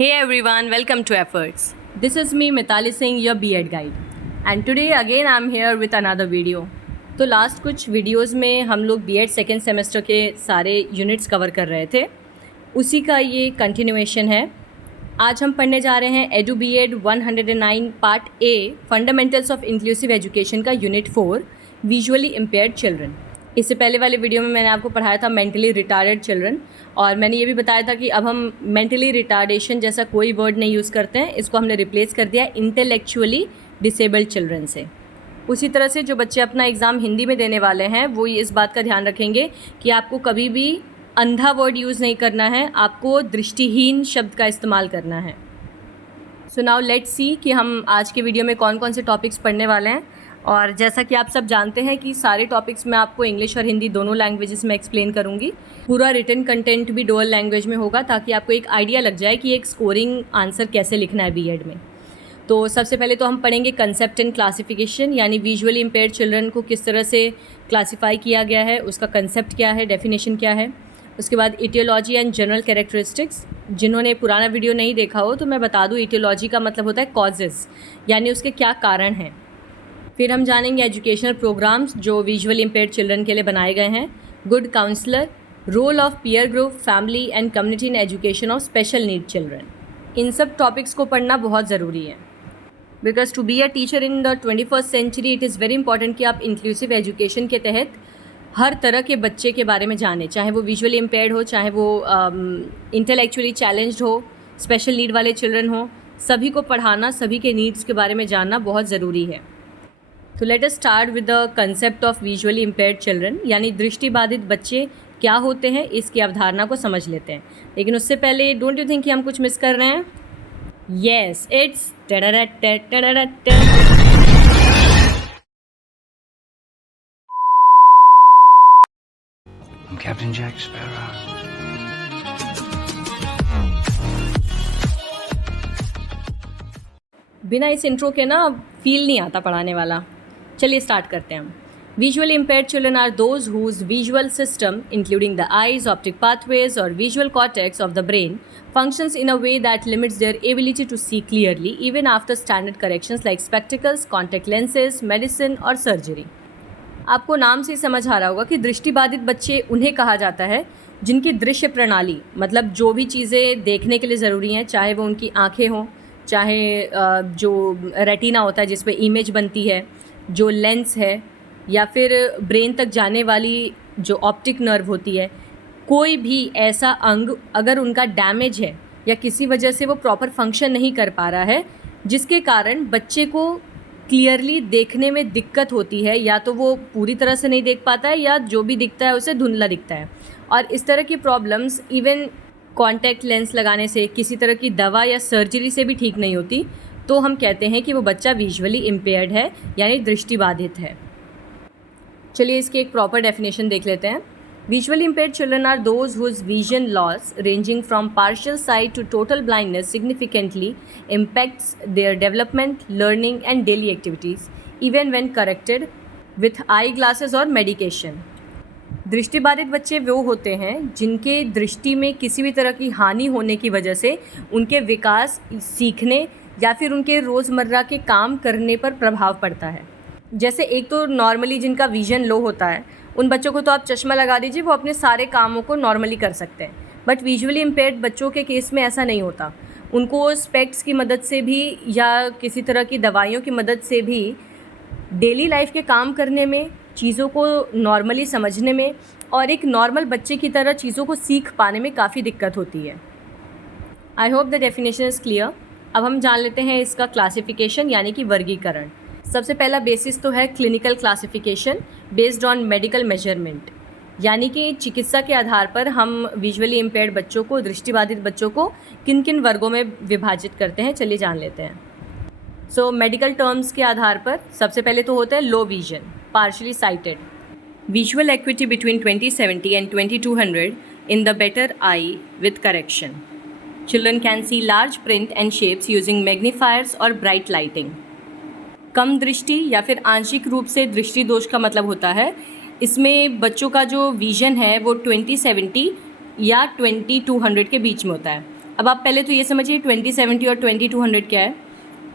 Hey everyone, welcome to Efforts. This is me Mitali Singh, your B.Ed guide. And today again I'm here with another video. तो last कुछ videos में हम लोग B.Ed second semester के सारे units cover कर रहे थे, उसी का ये कंटिन्यूएशन है। आज हम पढ़ने जा रहे हैं edu B.Ed 109 part A fundamentals of inclusive education का यूनिट 4 विजुअली इम्पेयर्ड चिल्ड्रन। इससे पहले वाले वीडियो में मैंने आपको पढ़ाया था मेंटली रिटार्डेड चिल्ड्रन, और मैंने ये भी बताया था कि अब हम मेंटली रिटार्डेशन जैसा कोई वर्ड नहीं यूज़ करते हैं, इसको हमने रिप्लेस कर दिया इंटेलेक्चुअली डिसेबल्ड चिल्ड्रन से। उसी तरह से जो बच्चे अपना एग्ज़ाम हिंदी में देने वाले हैं वो इस बात का ध्यान रखेंगे कि आपको कभी भी अंधा वर्ड यूज़ नहीं करना है, आपको दृष्टिहीन शब्द का इस्तेमाल करना है। सो नाउ लेट्स सी कि हम आज के वीडियो में कौन कौन से टॉपिक्स पढ़ने वाले हैं। और जैसा कि आप सब जानते हैं कि सारे टॉपिक्स मैं आपको इंग्लिश और हिंदी दोनों लैंग्वेजेस में एक्सप्लेन करूंगी। पूरा रिटन कंटेंट भी डुअल लैंग्वेज में होगा ताकि आपको एक आइडिया लग जाए कि एक स्कोरिंग आंसर कैसे लिखना है B.Ed में। तो सबसे पहले तो हम पढ़ेंगे कंसेप्ट एंड क्लासिफिकेशन, यानी विजुअली इम्पेयर्ड चिल्ड्रन को किस तरह से क्लासीफाई किया गया है, उसका कंसेप्ट क्या है, डेफिनेशन क्या है। उसके बाद इटियोलॉजी एंड जनरल कैरेक्टरिस्टिक्स। जिन्होंने पुराना वीडियो नहीं देखा हो तो मैं बता दूँ, इटियोलॉजी का मतलब होता है कॉजेज़, यानी उसके क्या कारण हैं। फिर हम जानेंगे एजुकेशनल प्रोग्राम्स जो विजुअली इम्पेयर्ड चिल्ड्रन के लिए बनाए गए हैं, good counsellor, role of peer group, family and community in education of special need children. इन सब टॉपिक्स को पढ़ना बहुत ज़रूरी है, because to be a teacher in the 21st century it is very important कि आप इंक्लूसिव एजुकेशन के तहत हर तरह के बच्चे के बारे में जानें, चाहे वो विजुअली इम्पेयर्ड हो, चाहे वो इंटेलेक्चुअली चैलेंज्ड हो, स्पेशल नीड वाले चिल्ड्रन हो। सभी को पढ़ाना, सभी के नीड्स के बारे में जानना बहुत ज़रूरी है। तो let us start with the concept of visually impaired children, यानी दृष्टिबाधित बच्चे क्या होते हैं, इसकी अवधारणा को समझ लेते हैं। लेकिन उससे पहले डोंट यू थिंक कि हम कुछ मिस कर रहे हैं? Yes, it's Captain Jack Sparrow. बिना इस इंट्रो के ना फील नहीं आता पढ़ाने वाला। चलिए स्टार्ट करते हैं हम। Visually impaired children are those whose visual system including the eyes, optic pathways और visual cortex of the brain functions in a way that limits their ability to see clearly even after standard corrections like spectacles, contact lenses, medicine और surgery। आपको नाम से समझ आ रहा होगा कि दृष्टिबाधित बच्चे उन्हें कहा जाता है जिनकी दृश्य प्रणाली, मतलब जो भी चीज़ें देखने के लिए ज़रूरी हैं, चाहे वो उनकी आँखें हों, चाहे जो रेटिना होता है जिस पे इमेज बनती है, जो लेंस है, या फिर ब्रेन तक जाने वाली जो ऑप्टिक नर्व होती है, कोई भी ऐसा अंग अगर उनका डैमेज है या किसी वजह से वो प्रॉपर फंक्शन नहीं कर पा रहा है, जिसके कारण बच्चे को क्लियरली देखने में दिक्कत होती है, या तो वो पूरी तरह से नहीं देख पाता है या जो भी दिखता है उसे धुंधला दिखता है। और इस तरह की प्रॉब्लम्स इवन कॉन्टैक्ट लेंस लगाने से, किसी तरह की दवा या सर्जरी से भी ठीक नहीं होती, तो हम कहते हैं कि वो बच्चा विजुअली इम्पेयर्ड है, यानी दृष्टिबाधित है। चलिए इसकी एक प्रॉपर डेफिनेशन देख लेते हैं। Visually impaired children are those whose vision loss ranging from partial sight to total blindness significantly impacts their development, learning and daily activities even when corrected with eye glasses और medication. दृष्टिबाधित बच्चे वो होते हैं जिनके दृष्टि में किसी भी तरह की हानि होने की वजह से उनके विकास, सीखने या फिर उनके रोज़मर्रा के काम करने पर प्रभाव पड़ता है। जैसे एक तो नॉर्मली जिनका विजन लो होता है, उन बच्चों को तो आप चश्मा लगा दीजिए, वो अपने सारे कामों को नॉर्मली कर सकते हैं। बट विजुअली इम्पेयर्ड बच्चों के केस में ऐसा नहीं होता। उनको स्पेक्ट्स की मदद से भी या किसी तरह की दवाइयों की मदद से भी डेली लाइफ के काम करने में, चीज़ों को नॉर्मली समझने में और एक नॉर्मल बच्चे की तरह चीज़ों को सीख पाने में काफ़ी दिक्कत होती है। I hope the definition is clear. अब हम जान लेते हैं इसका क्लासिफिकेशन, यानी कि वर्गीकरण। सबसे पहला बेसिस तो है clinical classification based on medical measurement, यानी कि चिकित्सा के आधार पर हम विजुअली इम्पेयर्ड बच्चों को, दृष्टिबाधित बच्चों को किन किन वर्गों में विभाजित करते हैं, चलिए जान लेते हैं। सो मेडिकल टर्म्स के आधार पर सबसे पहले तो होता है low vision, partially sighted, visual acuity between 20/70 and 2200 in the better eye with correction. Children can see large print and shapes using magnifiers और ब्राइट लाइटिंग। कम दृष्टि या फिर आंशिक रूप से दृष्टि दोष का मतलब होता है, इसमें बच्चों का जो विजन है वो 20/70 या 2200 के बीच में होता है। अब आप पहले तो ये समझिए 2070 और 2200 क्या है।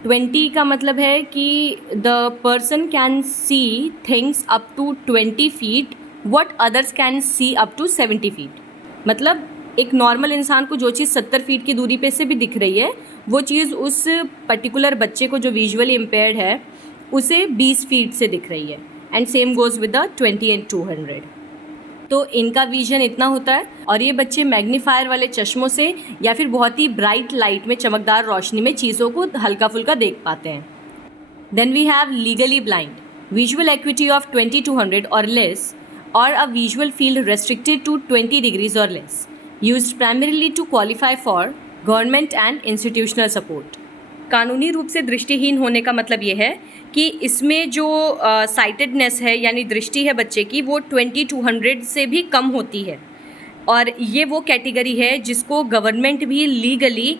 20 का मतलब है कि the person can see things up to 20 feet what others can see up to 70 feet. मतलब एक नॉर्मल इंसान को जो चीज़ 70 फीट की दूरी पे से भी दिख रही है, वो चीज़ उस पर्टिकुलर बच्चे को जो विजुअली इम्पेयर्ड है उसे 20 फीट से दिख रही है। And same goes with the 20 and 200। तो इनका विजन इतना होता है और ये बच्चे मैग्नीफायर वाले चश्मों से या फिर बहुत ही ब्राइट लाइट में, चमकदार रोशनी में चीज़ों को हल्का फुल्का देख पाते हैं। Then we have legally blind, visual acuity of 2200 और लेस और a visual field restricted to 20 degrees और less, used primarily to qualify for government and institutional support. कानूनी रूप से दृष्टिहीन होने का मतलब ये है कि इसमें जो साइटेडनेस है यानी दृष्टि है बच्चे की, वो 2200 से भी कम होती है और ये वो कैटेगरी है जिसको गवर्नमेंट भी लीगली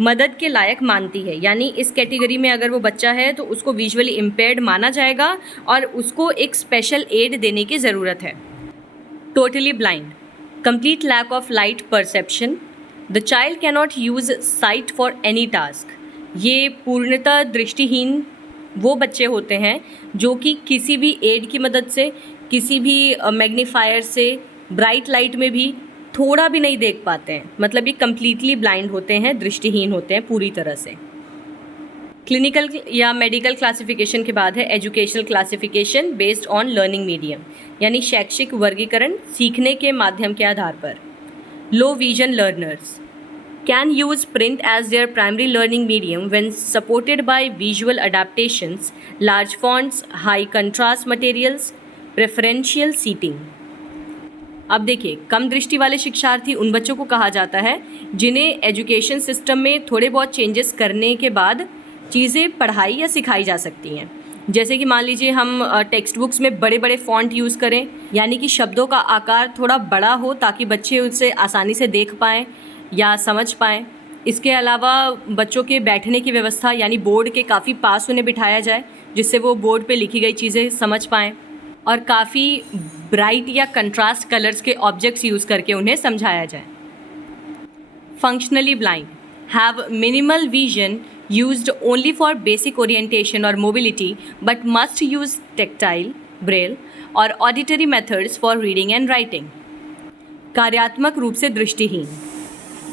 मदद के लायक मानती है। यानी इस कैटेगरी में अगर वो बच्चा है तो उसको विजुअली इम्पेयर्ड माना जाएगा और उसको एक स्पेशल एड देने की ज़रूरत है। Totally blind, complete lack of light perception, the child cannot use sight for any task. ये पूर्णतः दृष्टिहीन वो बच्चे होते हैं जो कि किसी भी एड की मदद से, किसी भी मैग्नीफायर से, ब्राइट लाइट में भी थोड़ा भी नहीं देख पाते हैं। मतलब ये कम्प्लीटली ब्लाइंड होते हैं, दृष्टिहीन होते हैं पूरी तरह से। क्लिनिकल या मेडिकल क्लासिफिकेशन के बाद है educational classification based on learning medium, यानी शैक्षिक वर्गीकरण सीखने के माध्यम के आधार पर। Low vision learners can use print as their primary learning medium when supported by visual adaptations, large fonts, high contrast materials, preferential seating। अब देखिए, कम दृष्टि वाले शिक्षार्थी उन बच्चों को कहा जाता है जिन्हें एजुकेशन सिस्टम में थोड़े बहुत चेंजेस करने के बाद चीज़ें पढ़ाई या सिखाई जा सकती हैं। जैसे कि मान लीजिए हम टेक्स्ट बुक्स में बड़े बड़े फॉन्ट यूज़ करें, यानी कि शब्दों का आकार थोड़ा बड़ा हो ताकि बच्चे उसे आसानी से देख पाएँ या समझ पाएँ। इसके अलावा बच्चों के बैठने की व्यवस्था, यानी बोर्ड के काफ़ी पास उन्हें बिठाया जाए जिससे वो बोर्ड पे लिखी गई चीज़ें समझ पाएँ और काफ़ी ब्राइट या कंट्रास्ट कलर्स के ऑब्जेक्ट्स यूज़ करके उन्हें समझाया जाए। Functionally blind have minimal vision used only for basic orientation और mobility but must use tactile, braille और auditory methods for reading and writing. कार्यात्मक रूप से दृष्टिहीन,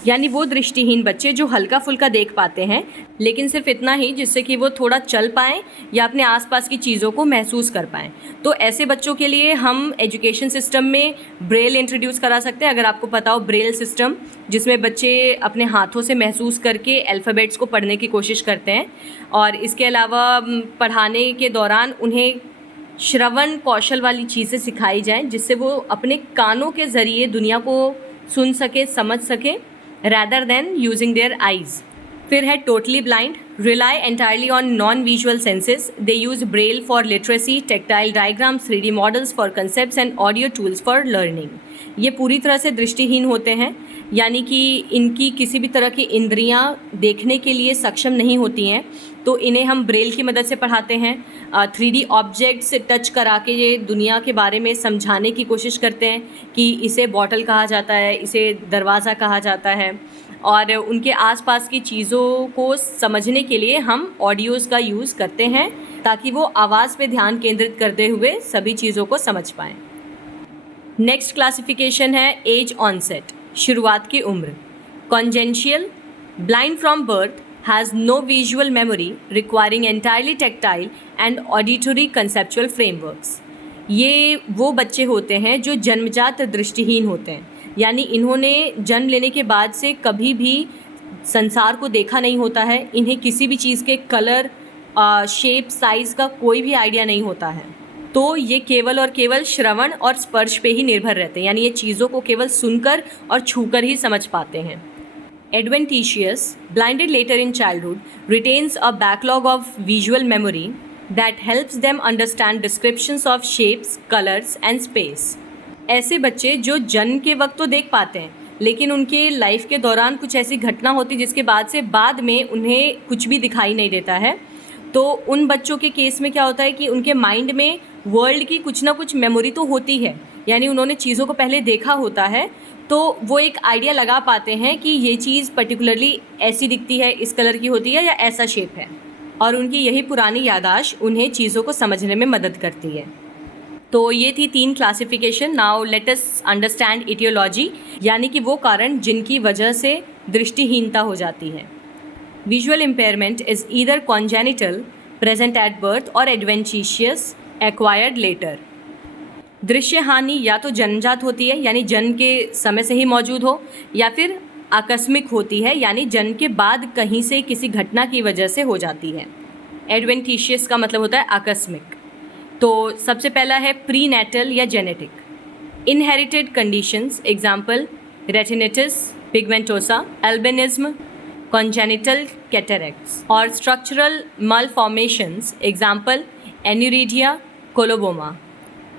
यानी वो दृष्टिहीन बच्चे जो हल्का फुल्का देख पाते हैं लेकिन सिर्फ इतना ही जिससे कि वो थोड़ा चल पाएँ या अपने आसपास की चीज़ों को महसूस कर पाएँ। तो ऐसे बच्चों के लिए हम एजुकेशन सिस्टम में ब्रेल इंट्रोड्यूस करा सकते हैं। अगर आपको पता हो ब्रेल सिस्टम, जिसमें बच्चे अपने हाथों से महसूस करके अल्फ़ाबेट्स को पढ़ने की कोशिश करते हैं और इसके अलावा पढ़ाने के दौरान उन्हें श्रवण कौशल वाली चीज़ें सिखाई जाएँ जिससे वो अपने कानों के ज़रिए दुनिया को सुन सके, समझ सके rather than using their eyes। फिर है totally blind, rely entirely on non-visual senses, they use braille for literacy, tactile diagrams, 3D models for concepts and audio tools for learning। ये पूरी तरह से दृष्टिहीन होते हैं, यानी कि इनकी किसी भी तरह की इंद्रियां देखने के लिए सक्षम नहीं होती हैं, तो इन्हें हम ब्रेल की मदद से पढ़ाते हैं। 3D ऑब्जेक्ट से टच करा के ये दुनिया के बारे में समझाने की कोशिश करते हैं कि इसे बॉटल कहा जाता है, इसे दरवाज़ा कहा जाता है और उनके आसपास की चीज़ों को समझने के लिए हम ऑडियोज़ का यूज़ करते हैं ताकि वो आवाज़ पे ध्यान केंद्रित करते हुए सभी चीज़ों को समझ पाएँ। नेक्स्ट क्लासिफिकेशन है एज ऑनसेट, शुरुआत की उम्र। Congenital, blind from birth, has no visual memory, requiring entirely tactile and auditory conceptual frameworks। ये वो बच्चे होते हैं जो जन्मजात दृष्टिहीन होते हैं, यानी इन्होंने जन्म लेने के बाद से कभी भी संसार को देखा नहीं होता है। इन्हें किसी भी चीज़ के कलर, शेप, साइज़ का कोई भी आइडिया नहीं होता है। तो ये केवल और केवल श्रवण और स्पर्श पे ही निर्भर रहते हैं, यानी ये चीज़ों को केवल सुनकर और छूकर ही समझ पाते हैं। Adventitious, blinded later in childhood, retains a backlog of visual memory that helps them understand descriptions of shapes, colors and space। ऐसे बच्चे जो जन्म के वक्त तो देख पाते हैं लेकिन उनके लाइफ के दौरान कुछ ऐसी घटना होती जिसके बाद से बाद में उन्हें कुछ भी दिखाई नहीं देता है, तो उन बच्चों के केस में क्या होता है कि उनके माइंड में वर्ल्ड की कुछ ना कुछ मेमोरी तो होती है यानी उन्होंने चीज़ों को पहले देखा होता है, तो वो एक आइडिया लगा पाते हैं कि ये चीज़ पर्टिकुलरली ऐसी दिखती है, इस कलर की होती है या ऐसा शेप है, और उनकी यही पुरानी याददाश्त उन्हें चीज़ों को समझने में मदद करती है। तो ये थी 3 classification. Now let us understand aetiology, यानी कि वो कारण जिनकी वजह से दृष्टिहीनता हो जाती है। Visual impairment is either congenital present at birth और एडवेंटिशियस एक्वायर्ड लेटर। दृश्य हानि या तो जन्मजात होती है, यानी जन्म के समय से ही मौजूद हो, या फिर आकस्मिक होती है, यानी जन्म के बाद कहीं से किसी घटना की वजह से हो जाती है। एडवेंटिशियस का मतलब होता है आकस्मिक। तो सबसे पहला है प्री नेटल या genetic. Inherited conditions, example retinitis pigmentosa, albinism, congenital cataracts. और structural malformations, example aniridia, coloboma.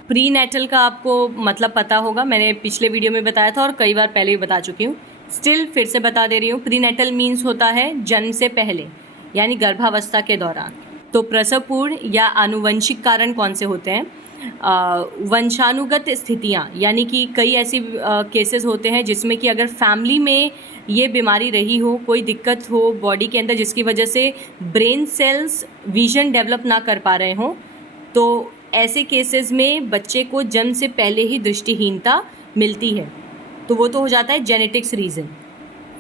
Prenatal का आपको मतलब पता होगा, मैंने पिछले वीडियो में बताया था और कई बार पहले भी बता चुकी हूँ, स्टिल फिर से बता दे रही हूँ। प्री नेटल मीन्स होता है जन्म से पहले, यानी गर्भावस्था के दौरान। तो प्रसव पूर्व या आनुवंशिक कारण कौन से होते हैं? वंशानुगत स्थितियाँ, यानी कि कई ऐसी केसेस होते हैं जिसमें कि अगर फैमिली में ये बीमारी रही हो, कोई दिक्कत हो बॉडी के अंदर जिसकी वजह से ब्रेन सेल्स विजन डेवलप ना कर पा रहे हों, तो ऐसे केसेस में बच्चे को जन्म से पहले ही दृष्टिहीनता मिलती है, तो वो तो हो जाता है जेनेटिक्स रीज़न।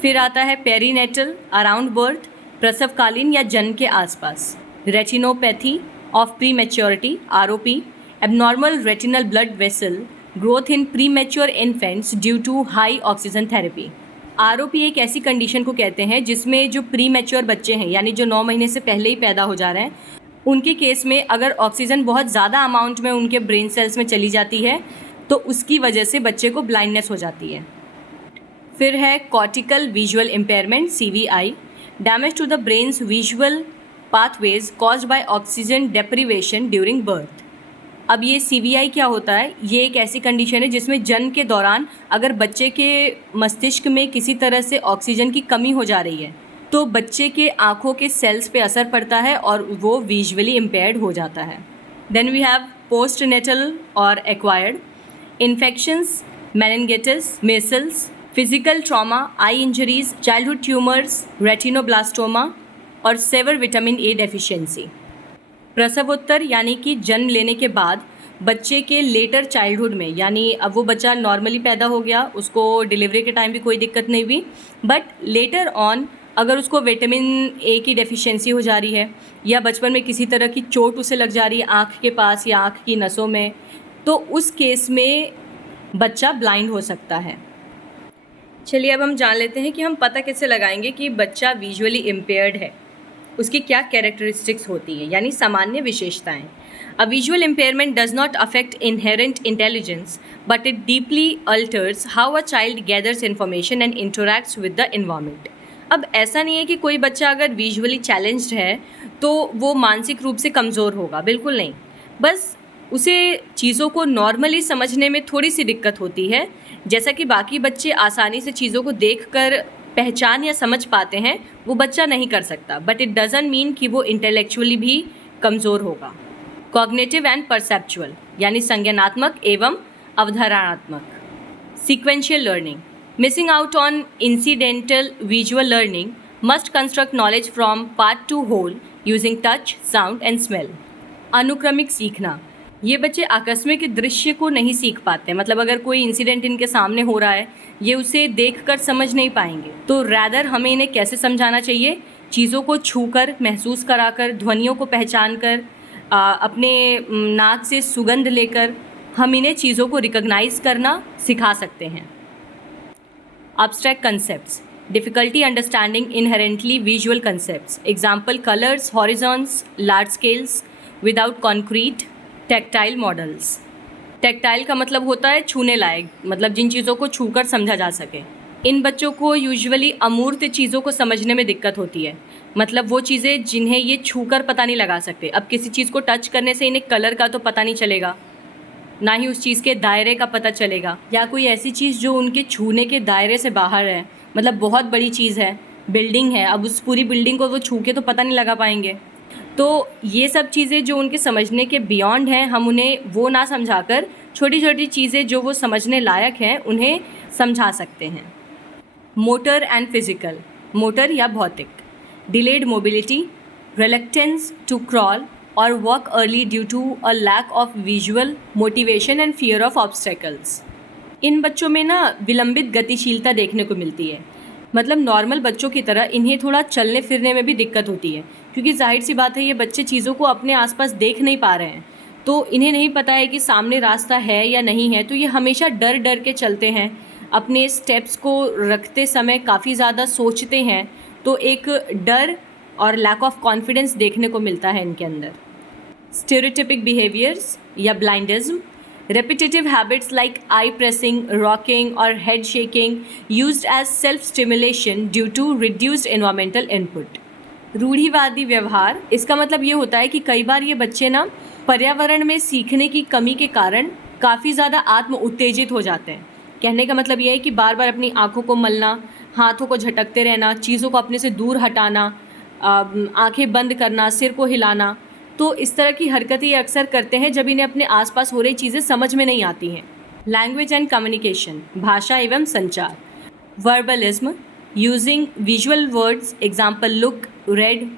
फिर आता है पेरीनेटल, अराउंड बर्थ, प्रसवकालीन या जन्म के आसपास। Retinopathy of prematurity, ROP, abnormal retinal blood vessel growth in premature infants due to high oxygen therapy. ROP एक ऐसी कंडीशन को कहते हैं जिसमें जो प्री मैच्योर बच्चे हैं, यानी जो 9 महीने से पहले ही पैदा हो जा रहे हैं, उनके केस में अगर ऑक्सीजन बहुत ज़्यादा अमाउंट में उनके ब्रेन सेल्स में चली जाती है तो उसकी वजह से बच्चे को ब्लाइंडनेस हो जाती है। फिर है cortical visual impairment, CVI, damage to the brain's visual pathways caused by oxygen deprivation during birth. अब ये CVI क्या होता है? ये एक ऐसी कंडीशन है जिसमें जन्म के दौरान अगर बच्चे के मस्तिष्क में किसी तरह से ऑक्सीजन की कमी हो जा रही है तो बच्चे के आँखों के सेल्स पे असर पड़ता है और वो विजुअली इम्पेयर्ड हो जाता है। Then we have postnatal और acquired infections, meningitis, measles, physical trauma, eye injuries, childhood tumours, retinoblastoma और सेवर विटामिन A डेफिशिएंसी। प्रसवोत्तर, यानी कि जन्म लेने के बाद बच्चे के लेटर चाइल्डहुड में, यानी अब वो बच्चा नॉर्मली पैदा हो गया, उसको डिलीवरी के टाइम भी कोई दिक्कत नहीं हुई, बट लेटर ऑन अगर उसको विटामिन A की डेफिशिएंसी हो जा रही है या बचपन में किसी तरह की चोट उसे लग जा रही है आँख के पास या आँख की नसों में, तो उस केस में बच्चा ब्लाइंड हो सकता है। चलिए अब हम जान लेते हैं कि हम पता कैसे लगाएंगे कि बच्चा विजुअली इम्पेयर्ड है, उसकी क्या कैरेक्टरिस्टिक्स होती है, यानी सामान्य विशेषताएं। A visual impairment does not affect inherent intelligence but it deeply altars how a child gathers information and interacts with the environment. अब ऐसा नहीं है कि कोई बच्चा अगर विजुअली चैलेंज्ड है तो वो मानसिक रूप से कमज़ोर होगा, बिल्कुल नहीं। बस उसे चीज़ों को नॉर्मली समझने में थोड़ी सी दिक्कत होती है, जैसा कि बाकी बच्चे आसानी से चीज़ों को देखकर पहचान या समझ पाते हैं, वो बच्चा नहीं कर सकता, बट इट डजंट मीन कि वो इंटेलेक्चुअली भी कमज़ोर होगा। कॉग्निटिव एंड परसेप्चुअल, यानी संज्ञानात्मक एवं अवधारणात्मक। Sequential learning, missing out on incidental visual learning, must construct knowledge from part to whole using touch, sound and smell. अनुक्रमिक सीखना, ये बच्चे आकस्मिक दृश्य को नहीं सीख पाते, मतलब अगर कोई इंसिडेंट इनके सामने हो रहा है ये उसे देखकर समझ नहीं पाएंगे, तो रैदर हमें इन्हें कैसे समझाना चाहिए? चीज़ों को छूकर, महसूस कराकर, ध्वनियों को पहचान कर, अपने नाक से सुगंध लेकर हम इन्हें चीज़ों को रिकॉग्नाइज करना सिखा सकते हैं। Abstract concepts, difficulty understanding inherently visual concepts, example colors, horizons, large scales, without concrete, tactile models। tactile का मतलब होता है छूने लायक, मतलब जिन चीज़ों को छूकर समझा जा सके। इन बच्चों को यूजुअली अमूर्त चीज़ों को समझने में दिक्कत होती है, मतलब वो चीज़ें जिन्हें ये छूकर पता नहीं लगा सकते। अब किसी चीज़ को टच करने से इन्हें कलर का तो पता नहीं चलेगा, ना ही उस चीज़ के दायरे का पता चलेगा, या कोई ऐसी चीज़ जो उनके छूने के दायरे से बाहर है, मतलब बहुत बड़ी चीज़ है, बिल्डिंग है, अब उस पूरी बिल्डिंग को वो छू के तो पता नहीं लगा पाएंगे। तो ये सब चीज़ें जो उनके समझने के बियॉन्ड हैं, हम उन्हें वो ना समझाकर छोटी छोटी चीज़ें जो वो समझने लायक हैं उन्हें समझा सकते हैं। मोटर एंड फिजिकल, मोटर या भौतिक, delayed mobility, reluctance to crawl or walk early due to a lack of visual motivation and fear of obstacles। इन बच्चों में ना विलंबित गतिशीलता देखने को मिलती है। मतलब नॉर्मल बच्चों की तरह इन्हें थोड़ा चलने फिरने में भी दिक्कत होती है, क्योंकि जाहिर सी बात है ये बच्चे चीज़ों को अपने आसपास देख नहीं पा रहे हैं, तो इन्हें नहीं पता है कि सामने रास्ता है या नहीं है, तो ये हमेशा डर डर के चलते हैं। अपने स्टेप्स को रखते समय काफ़ी ज़्यादा सोचते हैं, तो एक डर और लैक ऑफ कॉन्फिडेंस देखने को मिलता है इनके अंदर। स्टेरियोटिपिक बिहेवियर्स या ब्लाइंडिज्म, repetitive habits like eye pressing, rocking or head shaking used as self stimulation due to reduced environmental input। रूढ़िवादी व्यवहार, इसका मतलब ये होता है कि कई बार ये बच्चे ना पर्यावरण में सीखने की कमी के कारण काफ़ी ज़्यादा आत्म उत्तेजित हो जाते हैं। कहने का मतलब ये है कि बार बार अपनी आँखों को मलना, हाथों को झटकते रहना, चीज़ों को अपने से दूर हटाना, आंखें बंद करना, सिर को हिलाना, तो इस तरह की हरकतें ये अक्सर करते हैं जब इन्हें अपने आसपास हो रही चीज़ें समझ में नहीं आती हैं। लैंग्वेज एंड कम्युनिकेशन, भाषा एवं संचार, verbalism, using visual words, example look, red,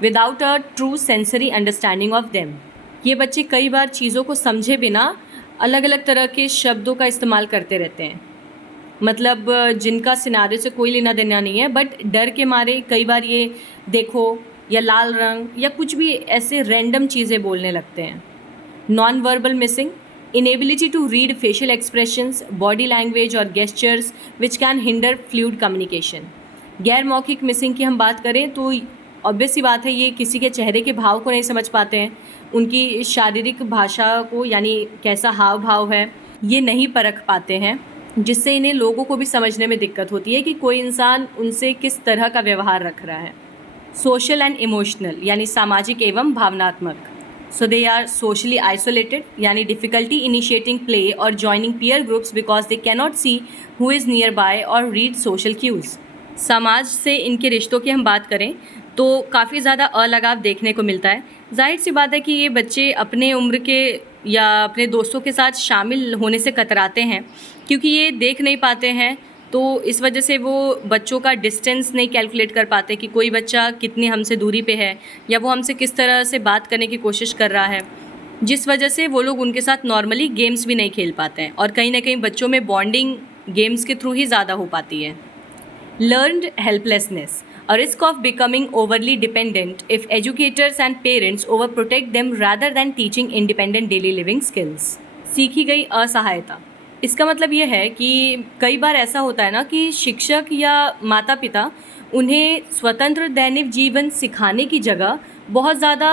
without a true sensory understanding of them. ये बच्चे कई बार चीज़ों को समझे बिना अलग अलग तरह के शब्दों का इस्तेमाल करते रहते हैं, मतलब जिनका सिनारियो से कोई लेना देना नहीं है, बट डर के मारे कई बार ये देखो या लाल रंग या कुछ भी ऐसे रैंडम चीज़ें बोलने लगते हैं। Non verbal missing, inability to read facial expressions, body language और gestures which can hinder fluid communication. गैर मौखिक मिसिंग की हम बात करें तो ऑब्वियस सी बात है, ये किसी के चेहरे के भाव को नहीं समझ पाते हैं, उनकी शारीरिक भाषा को, यानी कैसा हाव भाव है, ये नहीं परख पाते हैं, जिससे इन्हें लोगों को भी समझने में दिक्कत होती है कि कोई इंसान उनसे किस तरह का व्यवहार रख रहा है। सोशल एंड इमोशनल, यानी सामाजिक एवं भावनात्मक, सो दे आर सोशली आइसोलेटेड, यानी डिफ़िकल्टी इनिशिएटिंग प्ले और joining peer groups because they cannot see who is near by और रीड सोशल क्यूज़। समाज से इनके रिश्तों की हम बात करें तो काफ़ी ज़्यादा अलगाव देखने को मिलता है। जाहिर सी बात है कि ये बच्चे अपने उम्र के या अपने दोस्तों के साथ शामिल होने से कतराते हैं, क्योंकि ये देख नहीं पाते हैं, तो इस वजह से वो बच्चों का डिस्टेंस नहीं कैलकुलेट कर पाते कि कोई बच्चा कितनी हमसे दूरी पे है या वो हमसे किस तरह से बात करने की कोशिश कर रहा है, जिस वजह से वो लोग उनके साथ नॉर्मली गेम्स भी नहीं खेल पाते हैं, और कहीं ना कहीं बच्चों में बॉन्डिंग गेम्स के थ्रू ही ज़्यादा हो पाती है। Learned helplessness, a risk of becoming overly dependent if educators and parents overprotect them rather than teaching independent daily living skills। सीखी गई असहायता, इसका मतलब ये है कि कई बार ऐसा होता है ना कि शिक्षक या माता पिता उन्हें स्वतंत्र दैनिक जीवन सिखाने की जगह बहुत ज़्यादा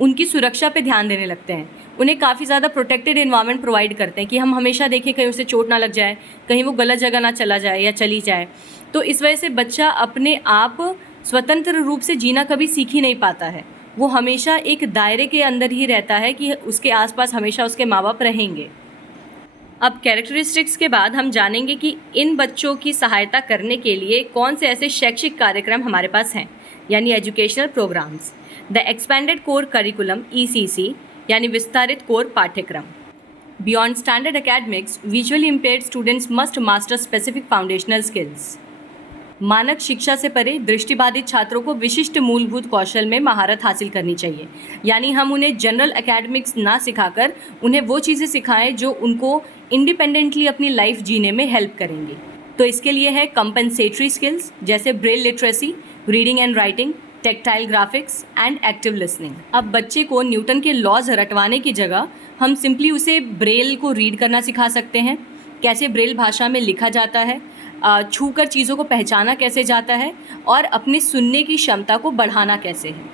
उनकी सुरक्षा पे ध्यान देने लगते हैं। उन्हें काफ़ी ज़्यादा प्रोटेक्टेड इन्वायरमेंट प्रोवाइड करते हैं कि हम हमेशा देखें कहीं उसे चोट ना लग जाए, कहीं वो गलत जगह ना चला जाए या चली जाए। तो इस वजह से बच्चा अपने आप स्वतंत्र रूप से जीना कभी सीख ही नहीं पाता है, वो हमेशा एक दायरे के अंदर ही रहता है कि उसके आसपास हमेशा उसके माँ बाप रहेंगे। अब कैरेक्टरिस्टिक्स के बाद हम जानेंगे कि इन बच्चों की सहायता करने के लिए कौन से ऐसे शैक्षिक कार्यक्रम हमारे पास हैं, यानी educational programmes. The expanded core curriculum ECC, यानी विस्तारित कोर पाठ्यक्रम। Beyond standard academics, visually impaired students must master specific foundational skills. मानक शिक्षा से परे दृष्टिबाधित छात्रों को विशिष्ट मूलभूत कौशल में महारत हासिल करनी चाहिए, यानी हम उन्हें जनरल एकेडमिक्स ना सिखाकर उन्हें वो चीज़ें सिखाएं जो उनको इंडिपेंडेंटली अपनी लाइफ जीने में हेल्प करेंगी। तो इसके लिए है कंपनसेटरी स्किल्स जैसे Braille literacy, reading and writing, tactile graphics and active listening. अब बच्चे को न्यूटन के लॉज रटवाने की जगह हम सिंपली उसे ब्रेल को रीड करना सिखा सकते हैं, कैसे ब्रेल भाषा में लिखा जाता है, छूकर चीज़ों को पहचाना कैसे जाता है और अपनी सुनने की क्षमता को बढ़ाना कैसे है।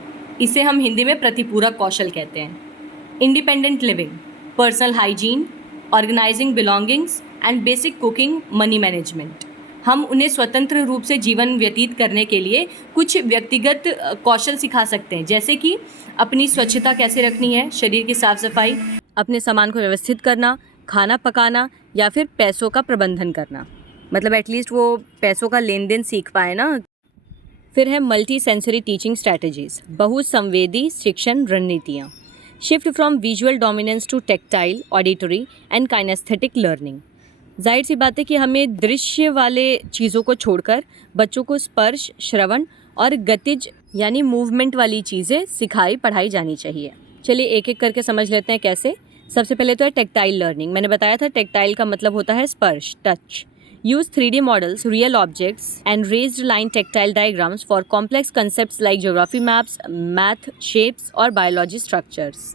इसे हम हिंदी में प्रतिपूरक कौशल कहते हैं। Independent living, personal hygiene, organising belongings and basic cooking, money management. हम उन्हें स्वतंत्र रूप से जीवन व्यतीत करने के लिए कुछ व्यक्तिगत कौशल सिखा सकते हैं, जैसे कि अपनी स्वच्छता कैसे रखनी है, शरीर की साफ सफाई, अपने सामान को व्यवस्थित करना, खाना पकाना या फिर पैसों का प्रबंधन करना, मतलब एटलीस्ट वो पैसों का लेन देन सीख पाए ना। फिर है मल्टी सेंसरी टीचिंग स्ट्रैटेजीज, बहुसंवेदी शिक्षण रणनीतियाँ। Shift from visual dominance to tactile, auditory and kinaesthetic learning. जाहिर सी बात है कि हमें दृश्य वाले चीज़ों को छोड़कर बच्चों को स्पर्श, श्रवण और गतिज यानी मूवमेंट वाली चीज़ें सिखाई पढ़ाई जानी चाहिए। चलिए एक एक करके समझ लेते हैं कैसे। सबसे पहले तो है टेक्टाइल लर्निंग। मैंने बताया था टेक्टाइल का मतलब होता है स्पर्श, touch. Use 3D models, real objects and raised line tactile diagrams for complex concepts like geography maps, math, shapes और बायोलॉजी स्ट्रक्चर्स।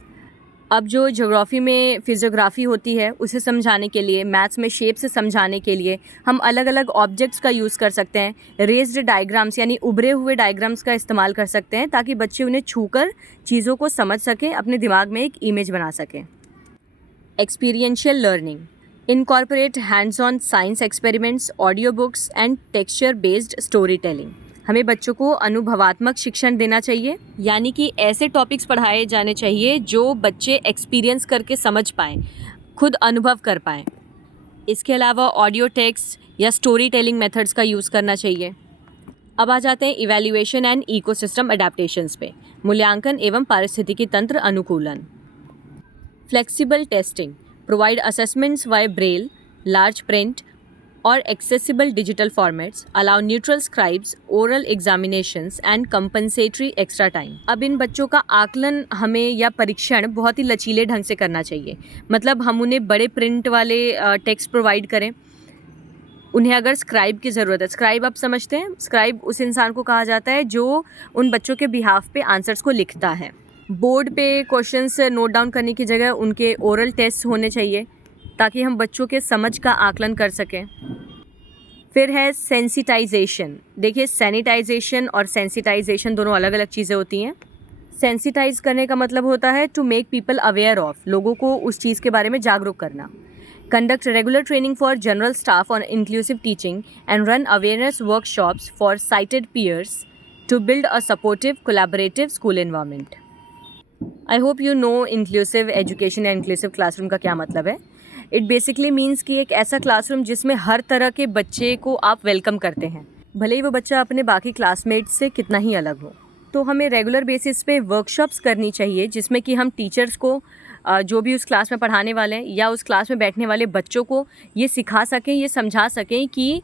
अब जो ज्योग्राफी में फिजियोग्राफी होती है उसे समझाने के लिए, मैथ्स में शेप से समझाने के लिए हम अलग अलग ऑब्जेक्ट्स का यूज़ कर सकते हैं। रेज्ड डायग्राम्स यानी उभरे हुए डायग्राम्स का इस्तेमाल कर सकते हैं ताकि बच्चे उन्हें छूकर चीज़ों को समझ सकें, अपने दिमाग में एक इमेज बना सकें। Experiential learning incorporate hands on science experiments, audio books and texture based story telling. हमें बच्चों को अनुभवात्मक शिक्षण देना चाहिए, यानी कि ऐसे टॉपिक्स पढ़ाए जाने चाहिए जो बच्चे एक्सपीरियंस करके समझ पाएँ, खुद अनुभव कर पाएँ। इसके अलावा ऑडियो टेक्स्ट या स्टोरी टेलिंग मेथड्स का यूज़ करना चाहिए। अब आ जाते हैं इवैल्यूएशन एंड इकोसिस्टम अडेप्टेशंस पे, मूल्यांकन एवं पारिस्थितिकी तंत्र अनुकूलन। Flexible testing provide assessments via braille, large print or accessible digital formats, allow neutral scribes, oral examinations and compensatory extra time। अब इन बच्चों का आकलन हमें या परीक्षण बहुत ही लचीले ढंग से करना चाहिए। मतलब हम उन्हें बड़े प्रिंट वाले टेक्स्ट प्रोवाइड करें। उन्हें अगर स्क्राइब की ज़रूरत है, स्क्राइब आप समझते हैं, स्क्राइब उस इंसान को कहा जाता है जो उन बच्चों के बिहाफ पे आंसर्स को लिखता है। बोर्ड पे क्वेश्चंस नोट डाउन करने की जगह उनके ओरल टेस्ट होने चाहिए ताकि हम बच्चों के समझ का आकलन कर सकें। फिर है सेंसिटाइजेशन। देखिए सैनिटाइजेशन और सेंसिटाइजेशन दोनों अलग अलग चीज़ें होती हैं। सेंसिटाइज करने का मतलब होता है to make people aware of, लोगों को उस चीज़ के बारे में जागरूक करना। Conduct regular training for general staff on inclusive teaching and run awareness workshops for sighted peers to build a supportive collaborative school environment. I hope you know inclusive education या इंक्लूसिव क्लासरूम का क्या मतलब है। It basically means कि एक ऐसा classroom जिसमें हर तरह के बच्चे को आप वेलकम करते हैं, भले ही वो बच्चा अपने बाकी क्लासमेट्स से कितना ही अलग हो। तो हमें रेगुलर बेसिस पे वर्कशॉप्स करनी चाहिए जिसमें कि हम टीचर्स को जो भी उस क्लास में पढ़ाने वाले हैं या उस क्लास में बैठने वाले बच्चों को ये सिखा सकें, ये समझा सकें कि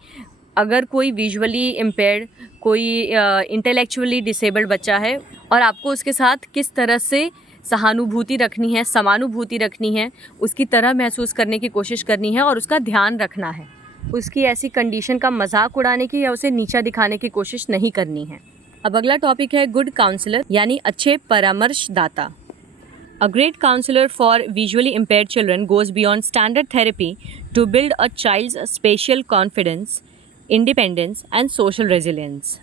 अगर कोई विजुअली इम्पेयर्ड, कोई इंटेलेक्चुअली डिसेबल्ड बच्चा है और आपको उसके साथ किस तरह से सहानुभूति रखनी है, समानुभूति रखनी है, उसकी तरह महसूस करने की कोशिश करनी है और उसका ध्यान रखना है। उसकी ऐसी कंडीशन का मजाक उड़ाने की या उसे नीचा दिखाने की कोशिश नहीं करनी है। अब अगला टॉपिक है गुड काउंसलर यानी अच्छे परामर्शदाता। A great counsellor for visually impaired children goes beyond standard therapy to build a child's special confidence, independence and social resilience.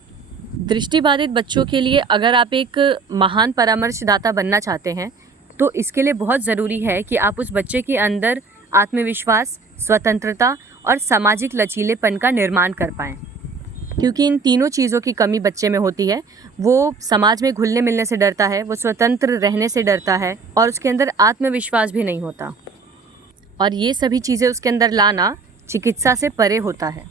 दृष्टिबाधित बच्चों के लिए अगर आप एक महान परामर्शदाता बनना चाहते हैं तो इसके लिए बहुत ज़रूरी है कि आप उस बच्चे के अंदर आत्मविश्वास, स्वतंत्रता और सामाजिक लचीलेपन का निर्माण कर पाएँ, क्योंकि इन तीनों चीज़ों की कमी बच्चे में होती है। वो समाज में घुलने मिलने से डरता है, वो स्वतंत्र रहने से डरता है और उसके अंदर आत्मविश्वास भी नहीं होता, और ये सभी चीज़ें उसके अंदर लाना चिकित्सा से परे होता है।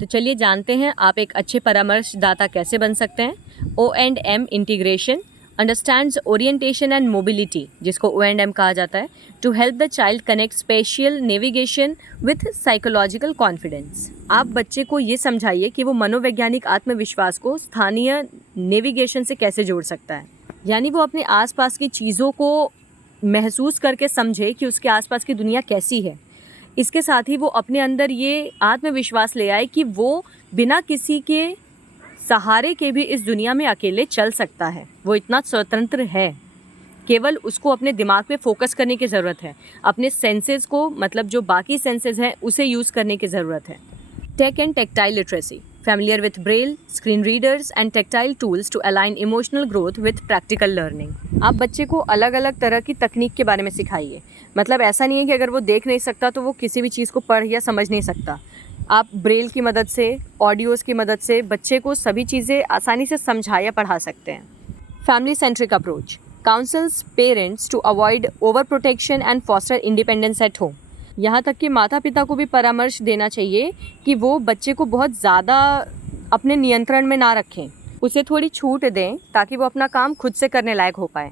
तो चलिए जानते हैं आप एक अच्छे परामर्शदाता कैसे बन सकते हैं। O&M integration understands orientation and mobility, जिसको O&M कहा जाता है, to help the child connect spatial navigation with psychological confidence. आप बच्चे को ये समझाइए कि वो मनोवैज्ञानिक आत्मविश्वास को स्थानीय नेविगेशन से कैसे जोड़ सकता है, यानी वो अपने आसपास की चीज़ों को महसूस करके समझे कि उसके आसपास की दुनिया कैसी है। इसके साथ ही वो अपने अंदर ये आत्मविश्वास ले आए कि वो बिना किसी के सहारे के भी इस दुनिया में अकेले चल सकता है, वो इतना स्वतंत्र है। केवल उसको अपने दिमाग पे फोकस करने की ज़रूरत है, अपने सेंसेस को, मतलब जो बाकी सेंसेस हैं उसे यूज़ करने की ज़रूरत है। Tech and tactile literacy, familiar with braille, screen readers and tactile tools to align emotional growth with practical learning। आप बच्चे को अलग अलग तरह की तकनीक के बारे में सिखाइए। मतलब ऐसा नहीं है कि अगर वो देख नहीं सकता तो वो किसी भी चीज़ को पढ़ या समझ नहीं सकता। आप ब्रेल की मदद से, ऑडियोज़ की मदद से बच्चे को सभी चीज़ें आसानी से समझा या पढ़ा सकते हैं। Family centric approach counsels parents to avoid over protection and foster independence at home. यहाँ तक कि माता पिता को भी परामर्श देना चाहिए कि वो बच्चे को बहुत ज़्यादा अपने नियंत्रण में ना रखें, उसे थोड़ी छूट दें ताकि वो अपना काम खुद से करने लायक हो पाए।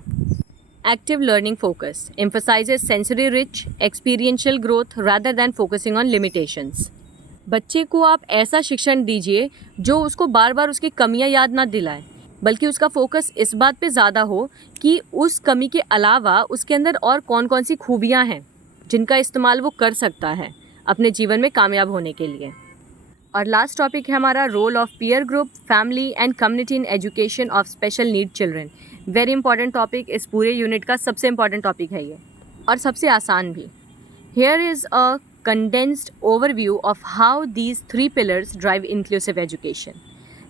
Active learning focus emphasizes sensory rich experiential growth rather than focusing on limitations. बच्चे को आप ऐसा शिक्षण दीजिए जो उसको बार बार उसकी कमियां याद ना दिलाए, बल्कि उसका फोकस इस बात पे ज़्यादा हो कि उस कमी के अलावा उसके अंदर और कौन कौन सी खूबियां हैं जिनका इस्तेमाल वो कर सकता है अपने जीवन में कामयाब होने के लिए. और लास्ट टॉपिक है हमारा role of peer group, family and community in education of special need children. Very important topic, इस पूरे यूनिट का सबसे इंपॉर्टेंट टॉपिक है ये, और सबसे आसान भी. Here is a condensed overview of how these 3 pillars drive inclusive education.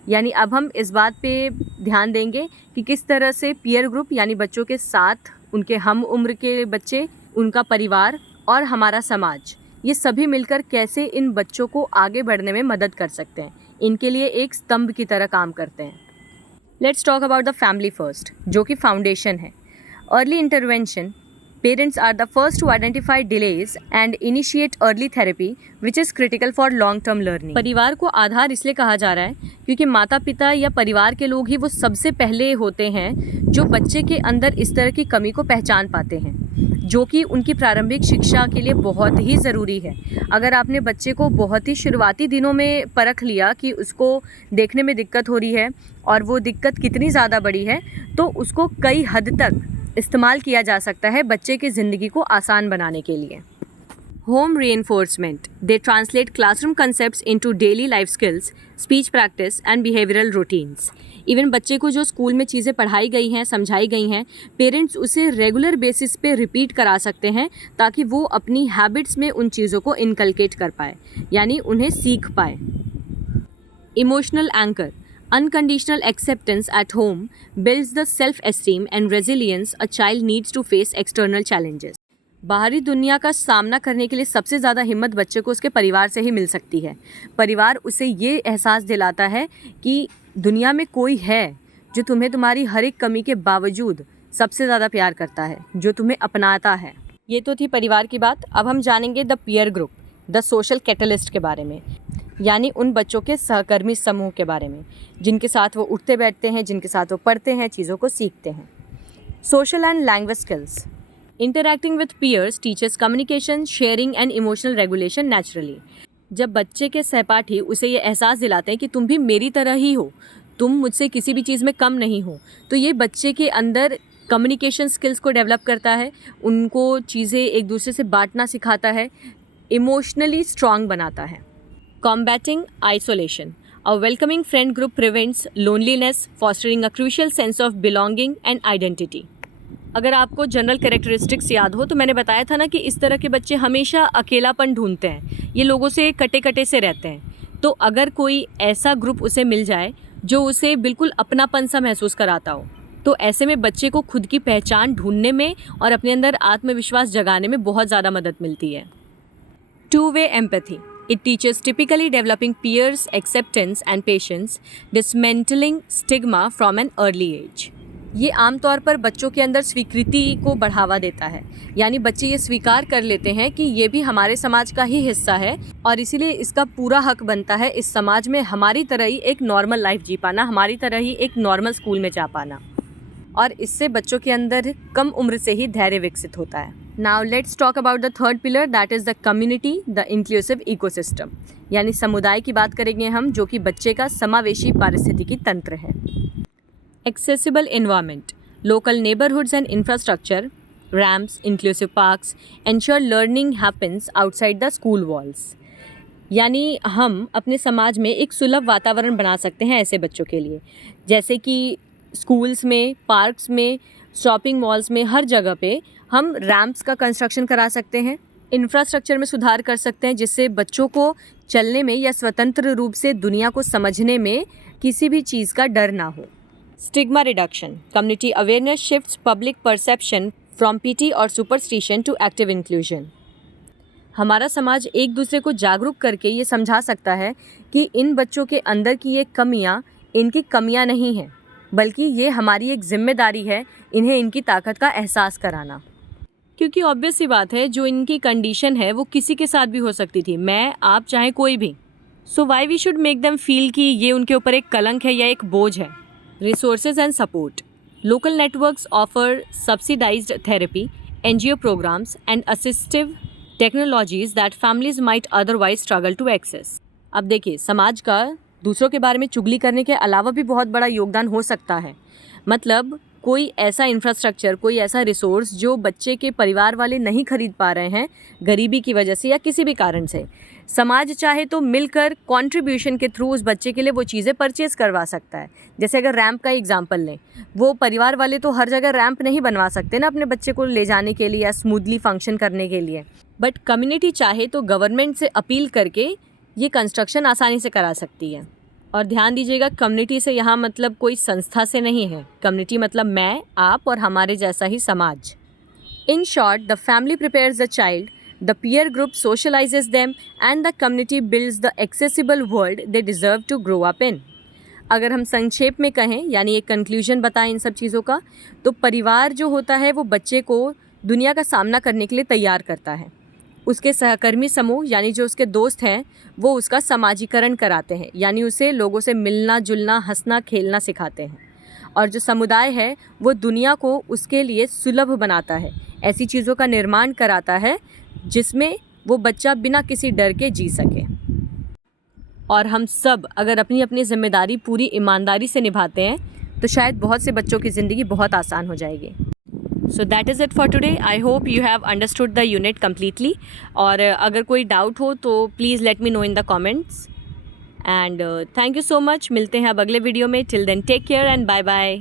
यानी अब हम इस बात पे ध्यान देंगे कि किस तरह से पीयर ग्रुप यानी बच्चों के साथ उनके हम उम्र के बच्चे, उनका परिवार और हमारा समाज, ये सभी मिलकर कैसे इन बच्चों को आगे बढ़ने में मदद कर सकते हैं, इनके लिए एक स्तंभ की तरह काम करते हैं. Let's talk about the family first, जो कि फाउंडेशन है. Early intervention. Parents are the first to identify delays and initiate early therapy which is critical for long term learning. परिवार को आधार इसलिए कहा जा रहा है क्योंकि माता पिता या परिवार के लोग ही वो सबसे पहले होते हैं जो बच्चे के अंदर इस तरह की कमी को पहचान पाते हैं, जो कि उनकी प्रारंभिक शिक्षा के लिए बहुत ही ज़रूरी है. अगर आपने बच्चे को बहुत ही शुरुआती दिनों में परख लिया कि उसको देखने में दिक्कत हो रही है और वो दिक्कत कितनी ज़्यादा बड़ी है, तो उसको कई हद तक इस्तेमाल किया जा सकता है बच्चे की ज़िंदगी को आसान बनाने के लिए. Home reinforcement. They translate classroom concepts into daily life skills, speech practice and behavioral routines. Even बच्चे को जो स्कूल में चीज़ें पढ़ाई गई हैं, समझाई गई हैं, पेरेंट्स उसे रेगुलर बेसिस पे रिपीट करा सकते हैं ताकि वो अपनी हैबिट्स में उन चीज़ों को इनकलकेट कर पाए, यानी उन्हें सीख पाए. Emotional anchor. Unconditional acceptance at home builds the self-esteem and resilience a child needs to face external challenges. बाहरी दुनिया का सामना करने के लिए सबसे ज़्यादा हिम्मत बच्चे को उसके परिवार से ही मिल सकती है. परिवार उसे ये एहसास दिलाता है कि दुनिया में कोई है जो तुम्हें तुम्हारी हर एक कमी के बावजूद सबसे ज़्यादा प्यार करता है, जो तुम्हें अपनाता है. ये तो थी परिवार की बात. अब हम जानेंगे the peer group, the social catalyst के बारे में, यानी उन बच्चों के सहकर्मी समूह के बारे में जिनके साथ वो उठते बैठते हैं, जिनके साथ वो पढ़ते हैं, चीज़ों को सीखते हैं. Social and language skills. Interacting with peers teachers communication, sharing and emotional regulation naturally. जब बच्चे के सहपाठी उसे ये एहसास दिलाते हैं कि तुम भी मेरी तरह ही हो, तुम मुझसे किसी भी चीज़ में कम नहीं हो, तो ये बच्चे के अंदर कम्युनिकेशन स्किल्स को डेवलप करता है, उनको चीज़ें एक दूसरे से बांटना सिखाता है, इमोशनली स्ट्रांग बनाता है. Combating isolation. A welcoming friend group prevents loneliness, fostering a crucial sense of belonging and identity. अगर आपको जनरल कैरेक्टरिस्टिक्स याद हो तो मैंने बताया था ना कि इस तरह के बच्चे हमेशा अकेलापन ढूंढते हैं, ये लोगों से कटे कटे से रहते हैं. तो अगर कोई ऐसा ग्रुप उसे मिल जाए जो उसे बिल्कुल अपनापन सा महसूस कराता हो, तो ऐसे में बच्चे को खुद की पहचान ढूंढने में और अपने अंदर आत्मविश्वास जगाने में बहुत ज़्यादा मदद मिलती है. Two-way empathy. It teaches typically developing peers, acceptance and patience, dismantling stigma from an early age. ये आमतौर पर बच्चों के अंदर स्वीकृति को बढ़ावा देता है, यानी बच्चे ये स्वीकार कर लेते हैं कि ये भी हमारे समाज का ही हिस्सा है और इसीलिए इसका पूरा हक बनता है इस समाज में हमारी तरह ही एक नॉर्मल लाइफ जी पाना, हमारी तरह ही एक नॉर्मल स्कूल में जा पाना. और इससे बच्चों के अंदर कम उम्र से ही धैर्य विकसित होता है. Now let's talk about the third pillar, that is the community, the inclusive ecosystem. यानी समुदाय की बात करेंगे हम, जो कि बच्चे का समावेशी पारिस्थितिकी तंत्र है. Accessible environment, local neighborhoods and infrastructure, ramps, inclusive parks, ensure learning happens outside the school walls. यानी हम अपने समाज में एक सुलभ वातावरण बना सकते हैं ऐसे बच्चों के लिए, जैसे कि स्कूल्स में, पार्क्स में, शॉपिंग मॉल्स में, हर जगह पे हम रैम्प्स का कंस्ट्रक्शन करा सकते हैं, इंफ्रास्ट्रक्चर में सुधार कर सकते हैं जिससे बच्चों को चलने में या स्वतंत्र रूप से दुनिया को समझने में किसी भी चीज़ का डर ना हो. Stigma reduction. Community awareness shifts public perception from PT और सुपरस्टिशन टू एक्टिव इंक्लूजन. हमारा समाज एक दूसरे को जागरूक करके ये समझा सकता है कि इन बच्चों के अंदर की ये कमियाँ इनकी कमियाँ नहीं हैं, बल्कि ये हमारी एक जिम्मेदारी है इन्हें इनकी ताकत का एहसास कराना. क्योंकि ऑब्वियस सी बात है, जो इनकी कंडीशन है वो किसी के साथ भी हो सकती थी, मैं, आप, चाहे कोई भी. So why we should make them feel कि ये उनके ऊपर एक कलंक है या एक बोझ है. Resources and support. Local networks offer subsidized therapy, NGO programs, and assistive technologies that families might otherwise struggle to access. अब देखिए, समाज का दूसरों के बारे में चुगली करने के अलावा भी बहुत बड़ा योगदान हो सकता है. मतलब कोई ऐसा इंफ्रास्ट्रक्चर, कोई ऐसा रिसोर्स जो बच्चे के परिवार वाले नहीं खरीद पा रहे हैं गरीबी की वजह से या किसी भी कारण से, समाज चाहे तो मिलकर कंट्रीब्यूशन के थ्रू उस बच्चे के लिए वो चीज़ें परचेज़ करवा सकता है. जैसे अगर रैंप का एग्जांपल लें, वो परिवार वाले तो हर जगह रैंप नहीं बनवा सकते ना अपने बच्चे को ले जाने के लिए या स्मूथली फंक्शन करने के लिए, बट कम्युनिटी चाहे तो गवर्नमेंट से अपील करके ये कंस्ट्रक्शन आसानी से करा सकती है. और ध्यान दीजिएगा, कम्युनिटी से यहाँ मतलब कोई संस्था से नहीं है. कम्युनिटी मतलब मैं, आप और हमारे जैसा ही समाज. In short, the family prepares the child, the peer group socialises them and the community builds the accessible world they deserve to grow up in. अगर हम संक्षेप में कहें, यानी एक कंक्लूजन बताएं इन सब चीज़ों का, तो परिवार जो होता है वो बच्चे को दुनिया का सामना करने के लिए तैयार करता है. उसके सहकर्मी समूह यानी जो उसके दोस्त हैं वो उसका समाजीकरण कराते हैं, यानी उसे लोगों से मिलना जुलना, हंसना खेलना सिखाते हैं. और जो समुदाय है वो दुनिया को उसके लिए सुलभ बनाता है, ऐसी चीज़ों का निर्माण कराता है जिसमें वो बच्चा बिना किसी डर के जी सके. और हम सब अगर अपनी अपनी जिम्मेदारी पूरी ईमानदारी से निभाते हैं तो शायद बहुत से बच्चों की ज़िंदगी बहुत आसान हो जाएगी. So that is it for today. I hope you have understood the unit completely. और अगर कोई डाउट हो तो please let me know in the comments. And thank you so much. मिलते हैं अब अगले वीडियो में. Till then take care and bye bye.